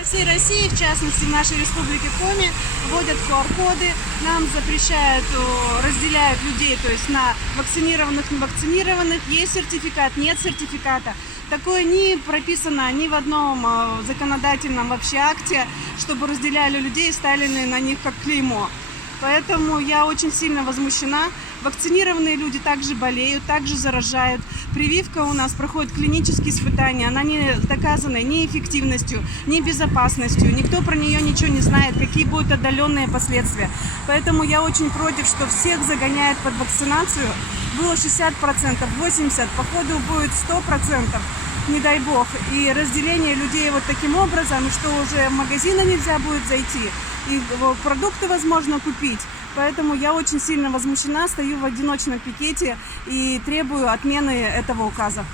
По всей России, в частности в нашей республике Коми, вводят QR-коды, нам запрещают, разделяют людей, то есть на вакцинированных, невакцинированных, есть сертификат, нет сертификата. Такое не прописано ни в одном законодательном вообще акте, чтобы разделяли людей и ставили на них как клеймо. Поэтому я очень сильно возмущена. Вакцинированные люди также болеют, также заражают. Прививка у нас проходит клинические испытания. Она не доказана ни эффективностью, ни безопасностью. Никто про нее ничего не знает, какие будут отдаленные последствия. Поэтому я очень против, что всех загоняют под вакцинацию. Было 60%, 80%, походу будет 100%. Не дай бог, и разделение людей вот таким образом, что уже в магазины нельзя будет зайти, и продукты возможно купить. Поэтому я очень сильно возмущена, стою в одиночном пикете и требую отмены этого указа.